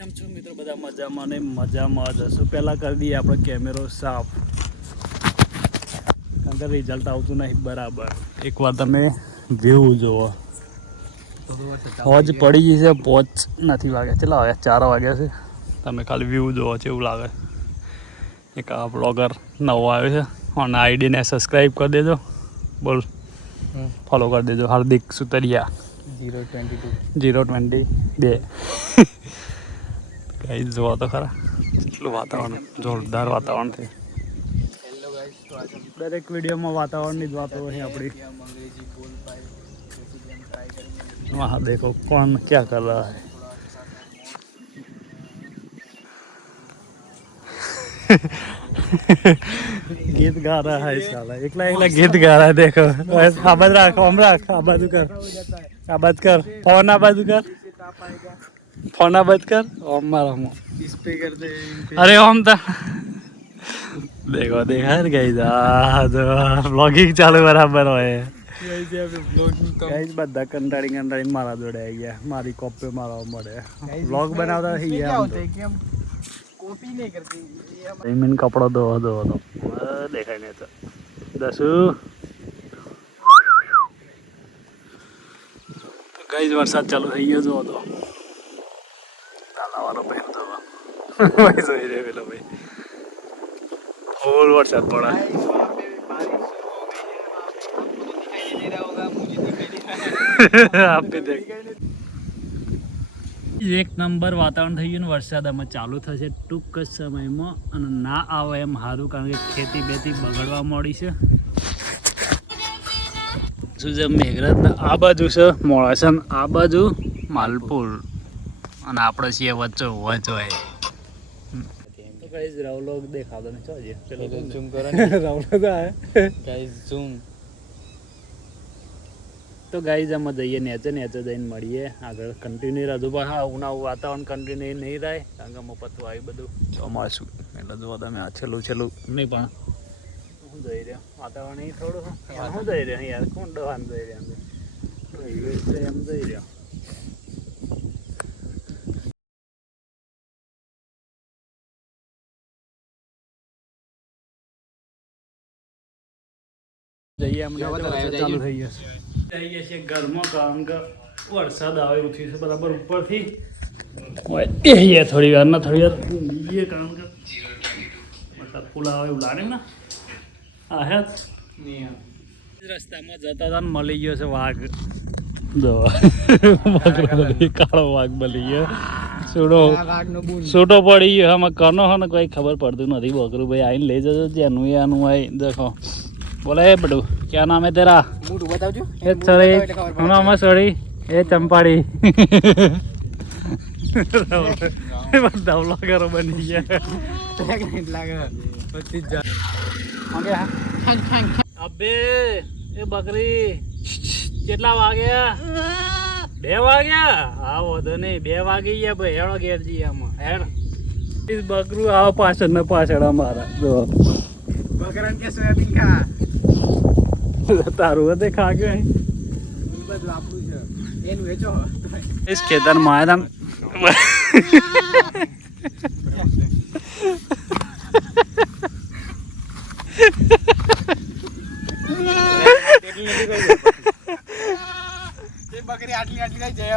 કેમ છો મિત્રો? બધા મજામાં ને મજામાં જ હશું. પહેલાં કરી દઈએ આપણે કેમેરો સાફ, કારણ કે રિઝલ્ટ આવતું નહીં બરાબર. એકવાર તમે વ્યૂ જુઓ. હોજ પડી ગઈ છે, પોચ નથી વાગ્યા. કેટલા વાગ્યા? 4 વાગ્યા છે. તમે ખાલી વ્યૂ જુઓ છે એવું લાગે. એક આ બ્લોગર નવો આવ્યો છે, અને આઈડીને સબસ્ક્રાઈબ કરી દેજો. બોલ, ફોલો કરી દેજો. હાર્દિક સુતરિયા 022 કઈ જોવા તો ખરા, કેટલું વાતાવરણ જોરદાર વાતાવરણ છે. દરેક વિડીયોમાં વાતાવરણની જ વાતો હોય આપણી. वहाँ देखो कौन क्या कर रहा है. गीत गा रहा है साला, एकला एकला गीत गा रहा है. देखो आबाद राख, हम राख, आबाद कर, आबाद कर, फोन आबाद कर, फोन आबाद कर, ओम मारा हम स्पीकर दे. अरे ओम था. देखो देखा है गाइस, व्लॉगिंग चालू बराबर હોય. ગાઈસ બધા કંટાળી મારા જોડે આવી ગયા. મારી કોપી મારવા મળે. વ્લોગ બનાવતા થઈ ગયા. કોપી નહીં કરતી. જમીન કપડો ધોવા તો દેખાય નહીં તો દસુ. ગાઈસ વરસાદ ચાલુ થઈ ગયો. જો તો નાનાવાળો પહેન તો ભાઈ જોઈ રહ્યો પેલો ભાઈ. ફૂલ વરસાદ પડે. એક નંબર વાતાવરણ થઈ ગયું ને. વરસાદ આમાં ચાલુ થશે ટૂંક જ સમયમાં, અને ના આવે એમ સારું, કારણ કે ખેતી બેતી બગડવા મળી છે. શું છે, મેઘરાજ આ બાજુ છે મોડાસા, આ બાજુ માલપુર, અને આપણે છીએ વચ્ચે હોય. રાવલો દેખાતો ને ઝૂમ કરો ને. રાવલો તો ગાઈસ ઝૂમ. તો ગાઈઝ આમાં જઈએ નેચે જઈને મળીએ આગળ. કન્ટિન્યુ રાજુ પણ હા, ઉનાળું વાતાવરણ કન્ટિન્યુ નહીં રહે, કારણ કે મફતનું આવી બધું ચોમાસું. એટલે જો તમે આ છેલ્લું નહીં, પણ શું જઈ રહ્યો વાતાવરણ અહીં થોડું શું જઈ રહ્યો યાર, કોણ દવાનું જઈ રહ્યા એમ જઈ રહ્યો. જઈએ ચાલુ થઈ જશે. જઈએ છીએ ઘરમાં, કારણ કે વરસાદ આવે એવું થયું છે બરાબર ઉપરથી. થોડી વાર ઊંઘીએ, કારણ કે વરસાદ ફૂલ આવે એવું લાગે ને. આ રસ્તામાં જતા હતા ને મળી ગયો છે વાઘ. જો કાળો વાઘ મળી ગયો. છૂટો પડી ગયો. આમાં કરનો હોય ને કોઈ ખબર પડતું નથી. બકરું ભાઈ આવીને લઈ જજો. જેનું આનું હોય દેખો. बोला है बटू, क्या नाम है तेरा? ये सॉरी, हम सॉरी, ये चंपाड़ी. બધા વ્લોગરો બની ગયા. અબે એ બકરી કેટલા વાગ્યા? 2 વાગ્યા. હા વધો નહીં, 2 વાગી ગયા ભાઈ. હેડો ઘેર જઈએ. આમાં હેડ બકરું આવો પાછળ ને પાછળ અમારા. જો બકરાને કે સોયાબીન ખા. તારું હતે ખા ગયો. બધું આપણું છે, એનું વેચો. इस खेतर में आया था. बकरी आटली आटली कहीं जाए.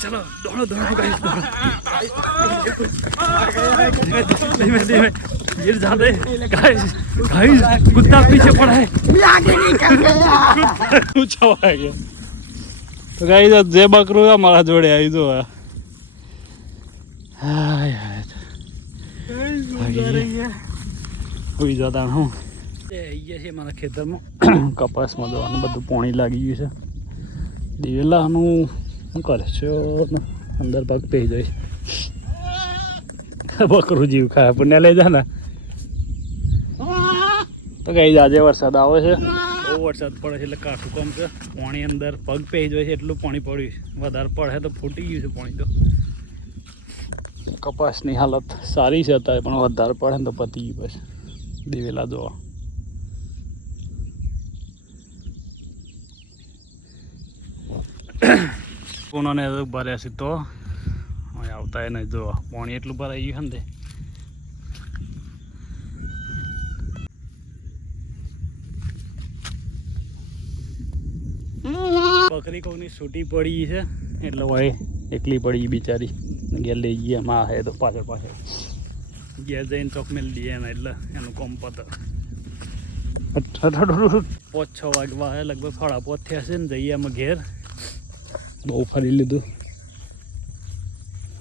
चलो दौड़ो दौड़ो गाइस, धीमे गिर जाते गाइस. कुत्ता पीछे पड़ा है. ऊंचा हो गया. तो गाइस जे बकरू हमारा जोड़े आई तो हुई जाता हूँ. મારા ખેતરમાં કપાસમાં જવાનું બધું પાણી લાગી ગયું છે. દિવેલાનું શું કરે છે, અંદર પગ પી જાય. બકરું જીવ ખાય પુણ્ય લઈ જા ને. તો કઈ આજે વરસાદ આવે છે, બહુ વરસાદ પડે છે, એટલે કાઠું કામ છે. પાણી અંદર પગ પી જાય છે, એટલું પાણી પડ્યું. વધારે પડે તો ફૂટી ગયું છે પાણી. તો કપાસની હાલત સારી છે અત્યારે, પણ વધારે પડે ને તો પતી ગયું. પછી દિવેલા જોવા કોનોને ભર્યા છે. તો આવતા નહીં જો પાણી એટલું ભરાઈ ગયું ને બકરી કોની છૂટી પડી છે એટલે હોય એકલી પડી બિચારી ઘેર લઈ ગઈ એમાં હે તો પાછળ પાછળ ઘેર જઈને ચોક મેળ દઈએ ને એટલે એનું કોમ પતે 5-6 વાગવા હે લગભગ 5:30 થયા છે ને જઈએ અમે ઘેર બહુ ફરી લીધું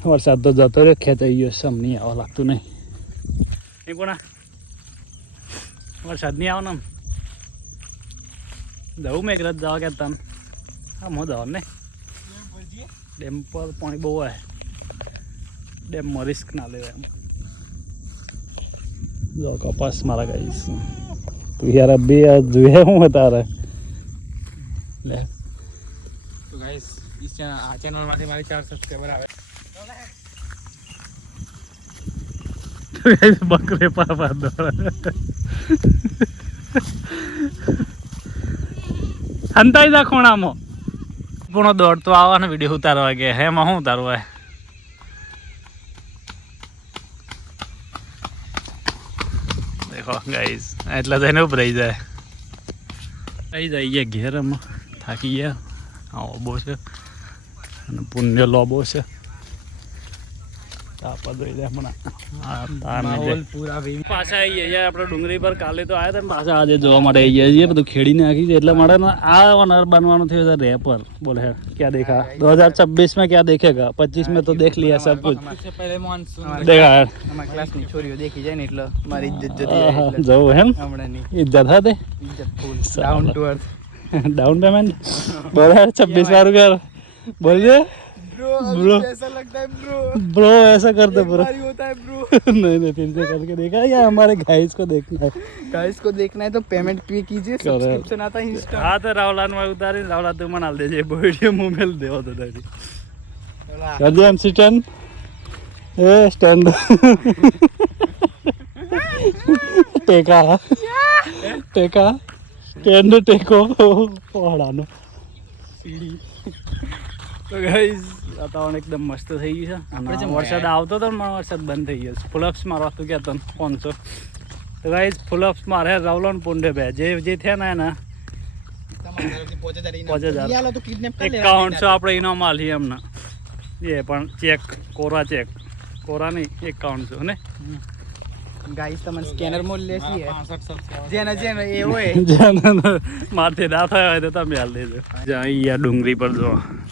વરસાદ તો જતો રહ્યો ખેંચાઈ ગયો સમ નહીં આવવા લાગતું નહીં એ કોણા વરસાદ નહીં આવવાનો જવું મેં રજ જવા કહેતા હા હું જવાનું ને ડેમ પર પાણી બહુ આવે ડેમમાં રિસ્ક ના લેવાય એમ જો કપાસ મારા ગાઈસ તું યાર બે જોઈએ હું તારે લે તો ગાઈસ આ ચેનલમાંથી મારી 4 સબસ્ક્રાઇબર આવે બકરે પાપા હંતાઈ જા ખૂણામાં પૂર્ણ દોડતો આવવાનો વિડીયો ઉતારવા ગયા હે એમાં શું ઉતારવા દેખો ગાઈસ એટલા જઈને ઉભરાઈ જાય આવી જઈએ ઘેર અમે થાકી ગયા આવો બહુ છે અને પુણ્ય લોબો છે પાછા આવીએ આપણે ડુંગળી પર કાલે તો આવ્યા હતા પાછા આજે જોવા માટે આવી ગયા છીએ બધું ખેડી નાખી છે એટલે માટે આ ઓનર બનવાનું થયું છે રેપર બોલે है क्या देखा 2026 में क्या देखेगा 25 में तो देख लिया सब कुछ पहले मॉनसून देखा यार અમારા ક્લાસની છોરીઓ દેખી જાય ને એટલે મારી ઇજ્જત જતી રહે એટલે જવું એમ હમણાંની ઇજ્જત હતી ઇજ્જત full down to earth down payment बोल 26 वार कर बोलिए ब्रो ऐसा लगता है ब्रो ब्रो ऐसा कर दे ब्रो होता है ब्रो नहीं नहीं फिर से करके देखा या हमारे गाइस को देखना है गाइस को देखना है तो पेमेंट पे कीजिए सब्सक्रिप्शन आता है इंस्टा हाँ तो रावलान में उतारी रावला तू मना दे जे वीडियो मुंह में देव तो दादी कर दे एमसी 10 ए स्टैंड टेका टेका स्टैंड टेको पहाड़ानो सीढ़ी તો ગાઈઝ વાતાવરણ એકદમ મસ્ત થઈ ગયું છે અને વરસાદ આવતો હતો ને વરસાદ બંધ થઈ ગયો છે ફુલઅપ્સ મારવા કહેતો 500 તો ગાઈઝ ફુલઅપ્સ મારે રાવલોન પુંડે બે જે થયા ને એના 5000 આપણે ઇનામ આલી એમને એ પણ ચેક કોરા ચેક કોરા નહીં 5100 ને ગાઈસ તમને સ્કેનર મોલ લેસી હે 65 જેના જેના એ હોય જેના માથે ના થયો હોય તો તમે હાલ દેજો જ્યાં અહીંયા ડુંગળી પર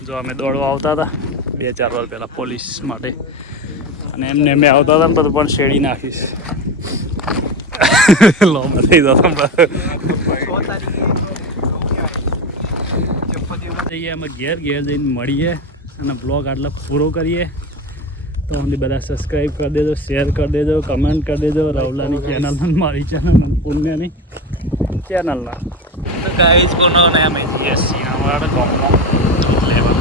જો અમે દોડવા આવતા હતા 2-4 વાર પહેલાં પોલીસ માટે અને એમને મેં આવતા હતા ને તો પણ શેડી નાખીશ લોમાં થઈ જતા જઈએ અમે ઘેર જઈને મળીએ અને બ્લોગ આટલા પૂરો કરીએ તો અમને બધા સબસ્ક્રાઈબ કરી દેજો શેર કરી દેજો કમેન્ટ કરી દેજો રાવલાની ચેનલ મારી ચેનલ પુણ્યની ચેનલના તો ગાઈઝ કોનો ને અમે જઈએ છીએ અમારા ગામમાં લેવા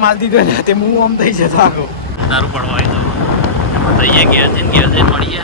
માલ દીધો ને તે હું આમ થઈ જતો આગો દારૂ પડવા આવી તો એમાં જઈએ ઘેર જઈને મળીએ